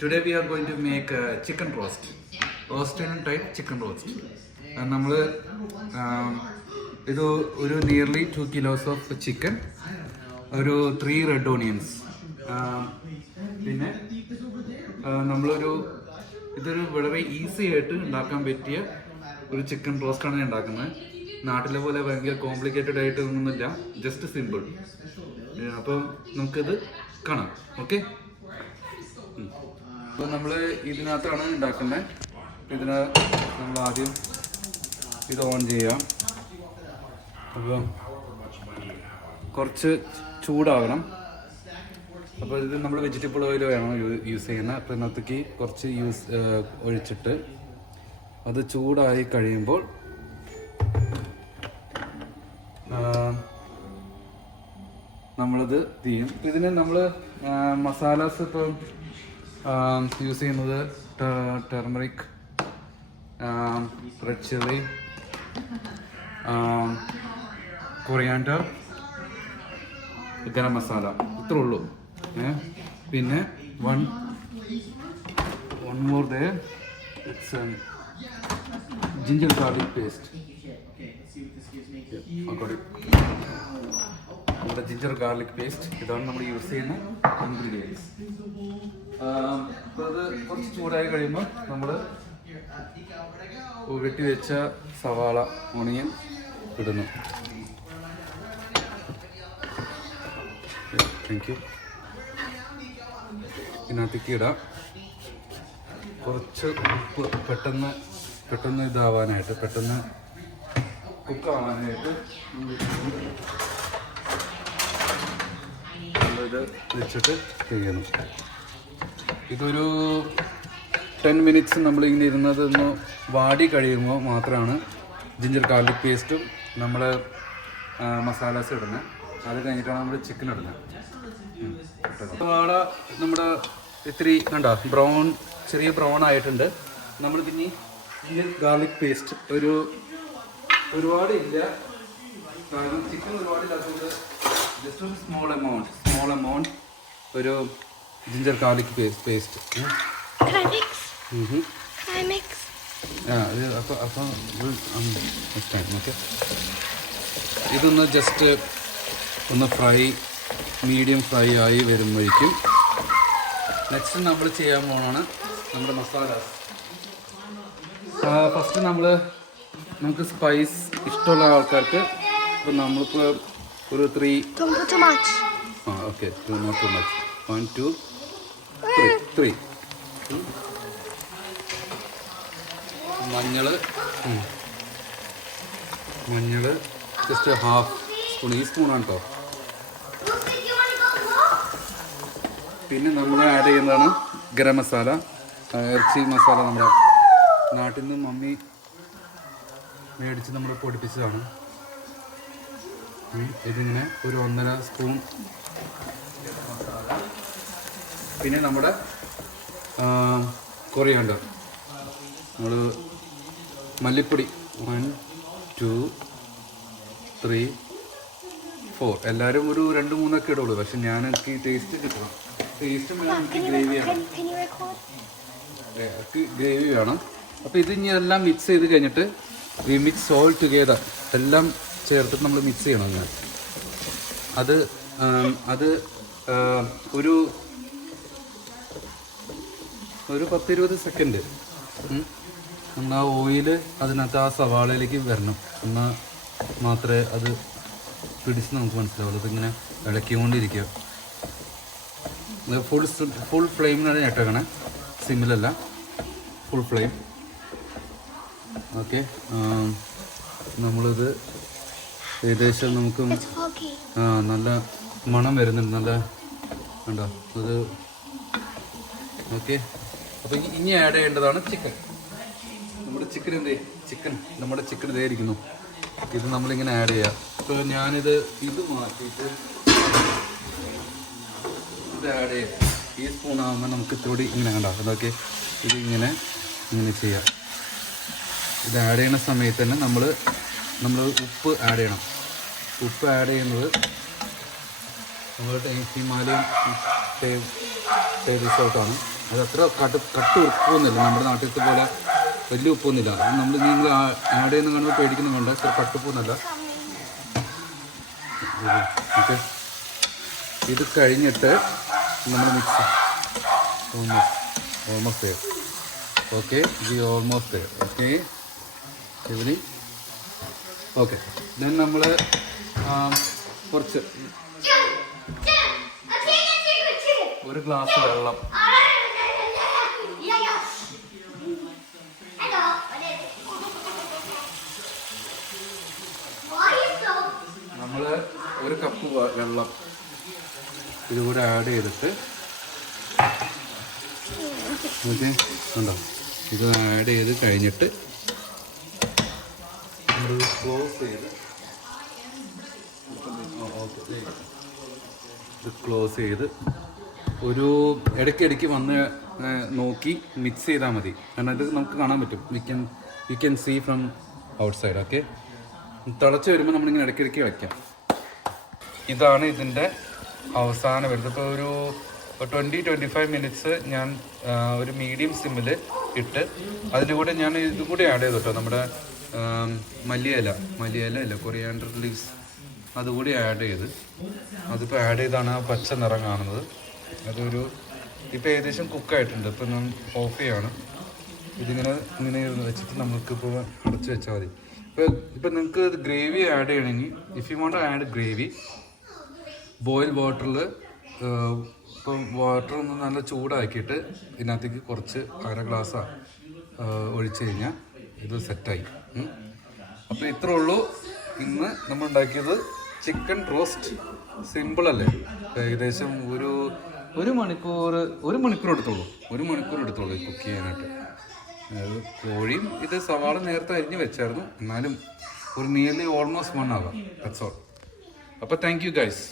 Today we are going to make chicken roast. Australian type chicken roast. നമ്മൾ ഇത് ഒരു nearly 2 kilos of chicken, ഒരു 3 red onions, പിന്നെ നമ്മളൊരു ഇതൊരു വളരെ ഈസി ആയിട്ട് ഉണ്ടാക്കാൻ പറ്റിയ ഒരു ചിക്കൻ റോസ്റ്റാണ് ഞാൻ ഉണ്ടാക്കുന്നത്. നാട്ടിലെ പോലെ ഭയങ്കര കോംപ്ലിക്കേറ്റഡ് ആയിട്ട് ഒന്നുമില്ല, ജസ്റ്റ് സിമ്പിൾ. അപ്പം നമുക്കിത് കാണാം. ഓക്കെ, അപ്പോൾ നമ്മൾ ഇതിനകത്താണ് ഉണ്ടാക്കുന്നത്. നമ്മൾ ആദ്യം ഇത് ഓൺ ചെയ്യാം. അപ്പം കുറച്ച് ചൂടാകണം. അപ്പോൾ ഇത് നമ്മൾ വെജിറ്റബിൾ ഓയിൽ വേണം യൂസ് ചെയ്യുന്നത്. അപ്പോൾ ഇതിനകത്തേക്ക് കുറച്ച് ഒഴിച്ചിട്ട് അത് ചൂടായി കഴിയുമ്പോൾ നമ്മളത് ചെയ്യും. ഇതിന് നമ്മൾ മസാലാസ് ഇപ്പം യൂസ് ചെയ്യുന്നത് turmeric, red chilli, coriander, garam masala, ഇത്രേ ഉള്ളൂ. പിന്നെ one more they, it's ginger garlic paste. നമ്മുടെ ജിഞ്ചർ ഗാർലിക് പേസ്റ്റ്, ഇതാണ് നമ്മൾ യൂസ് ചെയ്യുന്ന ഇൻഗ്രീഡിയൻസ്. അപ്പോൾ അത് കുറച്ച് ചൂടായി കഴിയുമ്പോൾ നമ്മൾ വെട്ടി വെച്ച സവാള, ഓണിയൻ ഇടുന്നു. Thank you. ഇതിനകത്തേക്ക് ഇടാം. കുറച്ച് ഉപ്പ് പെട്ടെന്ന് ഇതാവാനായിട്ട്, പെട്ടെന്ന് കുക്കാവാനായിട്ട് നമ്മളിത് വെച്ചിട്ട് ചെയ്യുന്നു. ഇതൊരു 10 minutes നമ്മളിങ്ങനെ ഇരുന്നതൊന്ന് വാടി കഴിയുമ്പോൾ മാത്രമാണ് ജിഞ്ചർ ഗാർലിക് പേസ്റ്റും നമ്മൾ മസാലാസ് ഇടുന്നത്. അത് കഴിഞ്ഞിട്ടാണ് നമ്മൾ ചിക്കൻ ഇടുന്നത്. അവിടെ നമ്മുടെ ഇത്തിരി കണ്ടോ ചെറിയ ബ്രൗൺ ആയിട്ടുണ്ട്. നമ്മൾ പിന്നെ ജിഞ്ചർ ഗാർലിക് പേസ്റ്റ് ഒരുപാട് ഇല്ല, കാരണം ചിക്കൻ ഒരുപാടില്ലാത്തത് ജസ്റ്റ് ഒരു സ്മോൾ എമൗണ്ട് ഒരു ജിഞ്ചർ ഗാർലിക് പേസ്റ്റ്. ഓക്കെ, ഇതൊന്ന് ജസ്റ്റ് ഒന്ന് മീഡിയം ഫ്രൈ ആയി വരുമ്പോഴേക്കും നെക്സ്റ്റ് നമ്മൾ ചെയ്യാൻ പോകണമാണ് നമ്മുടെ മസാലാസ്. ഫസ്റ്റ് നമുക്ക് സ്പൈസ് ഇഷ്ടമുള്ള ആൾക്കാർക്ക് ഇപ്പോൾ നമ്മളിപ്പോൾ ഒരു 3 ഓക്കെ, നോട്ട് ടു മച്ച്, 1 2 3 മഞ്ഞൾ ജസ്റ്റ് ഹാഫ് സ്പൂൺ, ഈ സ്പൂണാണ് കേട്ടോ. പിന്നെ നമ്മൾ ആഡ് ചെയ്യുന്നതാണ് ഗരം മസാല, ഇറച്ചി മസാല. നമ്മുടെ നാട്ടിൽ നിന്ന് മമ്മി മേടിച്ച് നമ്മൾ പൊടിപ്പിച്ചതാണ്. ഇതിങ്ങനെ ഒരു 1.5 സ്പൂൺ. പിന്നെ നമ്മുടെ കൊറിയാൻഡർ, നമ്മൾ മല്ലിപ്പൊടി 1 2 3 4, എല്ലാവരും ഒരു 2-3 ഇടുള്ളൂ. പക്ഷെ എനിക്ക് ടേസ്റ്റ് കിട്ടണം. ടേസ്റ്റും വേണം, എനിക്ക് ഗ്രേവി വേണം. അപ്പോൾ ഇത് ഇനി എല്ലാം മിക്സ് ചെയ്ത് കഴിഞ്ഞിട്ട് വി മിക്സ് ഓൾ ടുഗെദർ, എല്ലാം ചേർത്തിട്ട് നമ്മൾ മിക്സ് ചെയ്യണം. അങ്ങനെ അത് ഒരു 10-20 സെക്കൻഡ് എന്നാൽ ഓയിൽ അതിനകത്ത് ആ സവാളയിലേക്ക് വരണം. എന്നാൽ മാത്രമേ അത് പിടിച്ച് നമുക്ക് മനസ്സിലാവുള്ളൂ. ഇതിങ്ങനെ ഇളക്കിക്കൊണ്ടിരിക്കുക. ഫുൾ ഫ്ലെയിമിനാണ് ഞെട്ടേക്കണേ, സിമ്മിലല്ല, ഫുൾ ഫ്ലെയിം. ഓക്കെ, നമ്മളിത് ഏകദേശം നമുക്ക് നല്ല മണം വരുന്നുണ്ട്, നല്ല ഉണ്ടോ ഇത്. ഓക്കെ, അപ്പോൾ ഇനി ആഡ് ചെയ്യേണ്ടതാണ് ചിക്കൻ. നമ്മുടെ ചിക്കൻ ഇതേ ഇരിക്കുന്നു. ഇത് നമ്മളിങ്ങനെ ആഡ് ചെയ്യാം. ഇപ്പോൾ ഞാനിത് മാറ്റിയിട്ട് ഇത് ആഡ് ചെയ്യാം. ഈ സ്പൂണാകുമ്പോൾ നമുക്ക് ഇത്തിരി ഇങ്ങനെ കണ്ടോ, അതൊക്കെ ഇതിങ്ങനെ ചെയ്യാം. ഇത് ആഡ് ചെയ്യുന്ന സമയത്ത് തന്നെ നമ്മൾ ഉപ്പ് ആഡ് ചെയ്യണം. ഉപ്പ് ആഡ് ചെയ്യുന്നത് നമ്മുടെ ഹിമാലയൻ ടേബിൾ സോൾട്ടാണ്. അത് അത്ര കട്ട് ഉപ്പൊന്നുമില്ല, നമ്മുടെ നാട്ടിലത്തെ പോലെ വലിയ ഉപ്പൊന്നുമില്ല. അത് നിങ്ങൾ ആഡ് ചെയ്യുന്ന കാണുമ്പോൾ പേടിക്കുന്നുണ്ട്, അത്ര കട്ടുപ്പൊന്നല്ല. ഓക്കെ, ഇത് കഴിഞ്ഞിട്ട് നമ്മൾ മിക്സ് ഓൾമോസ്റ്റ് there. ഓക്കെ, ഇത് ഓൾമോസ്റ്റ് there. ഓക്കെ ഇവനി ഓക്കെ. ദെൻ നമ്മൾ കുറച്ച് ഒരു ഗ്ലാസ് വെള്ളം നമ്മൾ ഒരു കപ്പ് വെള്ളം ഇതുകൂടെ ആഡ് ചെയ്തിട്ട് ഓക്കെ ഉണ്ടോ, ഇത് ആഡ് ചെയ്ത് കഴിഞ്ഞിട്ട് ക്ലോസ് ചെയ്ത് ഓക്കെ ഇത് ക്ലോസ് ചെയ്ത് ഒരു ഇടയ്ക്കിടയ്ക്ക് വന്ന് നോക്കി മിക്സ് ചെയ്താൽ മതി. കാരണം ഇത് നമുക്ക് കാണാൻ പറ്റും, you can see from outside. Okay, തിളച്ച് വരുമ്പോൾ നമ്മളിങ്ങനെ ഇടയ്ക്കിടയ്ക്ക് വയ്ക്കാം. ഇതാണ് ഇതിൻ്റെ അവസാനം വരുന്നത്. ഇപ്പോൾ ഒരു 20-25 മിനിറ്റ്സ് ഞാൻ ഒരു മീഡിയം സിമ്മിൽ ഇട്ട് അതിൻ്റെ കൂടെ ഞാൻ ഇതും കൂടെ ആഡ് ചെയ്തു കേട്ടോ, നമ്മുടെ മല്ലിയില ഇല്ല, കൊറിയാണ്ടർ ലീവ്സ് അതുകൂടി ആഡ് ചെയ്ത്, അതിപ്പോൾ ആഡ് ചെയ്താണ് ആ പച്ച നിറം കാണുന്നത്. അതൊരു ഇപ്പോൾ ഏകദേശം കുക്കായിട്ടുണ്ട്. ഇപ്പോൾ ഞാൻ ഓഫ് ചെയ്യാണ്. ഇങ്ങനെ വെച്ചിട്ട് നമുക്കിപ്പോൾ അടച്ച് വെച്ചാൽ മതി. ഇപ്പം നിങ്ങൾക്ക് ഗ്രേവി ആഡ് ചെയ്യണമെങ്കിൽ, if you want add gravy, boil വാട്ടറിൽ ഇപ്പം വാട്ടർ ഒന്ന് നല്ല ചൂടാക്കിയിട്ട് ഇതിനകത്തേക്ക് കുറച്ച് അര ഗ്ലാസ് ഒഴിച്ച് കഴിഞ്ഞാൽ ഇത് സെറ്റായി. അപ്പോൾ ഇത്രേ ഉള്ളൂ ഇന്ന് നമ്മൾ ഉണ്ടാക്കിയത് ചിക്കൻ റോസ്റ്റ്. സിമ്പിളല്ലേ? ഏകദേശം ഒരു മണിക്കൂർ എടുത്തോളൂ കുക്ക് ചെയ്യാനായിട്ട്. കോഴിയും ഇത് സവാള നേരത്തെ അരിഞ്ഞ് വെച്ചായിരുന്നു, എന്നാലും ഒരു nearly almost 1 hour. That's all. അപ്പോൾ താങ്ക് യു ഗൈസ്.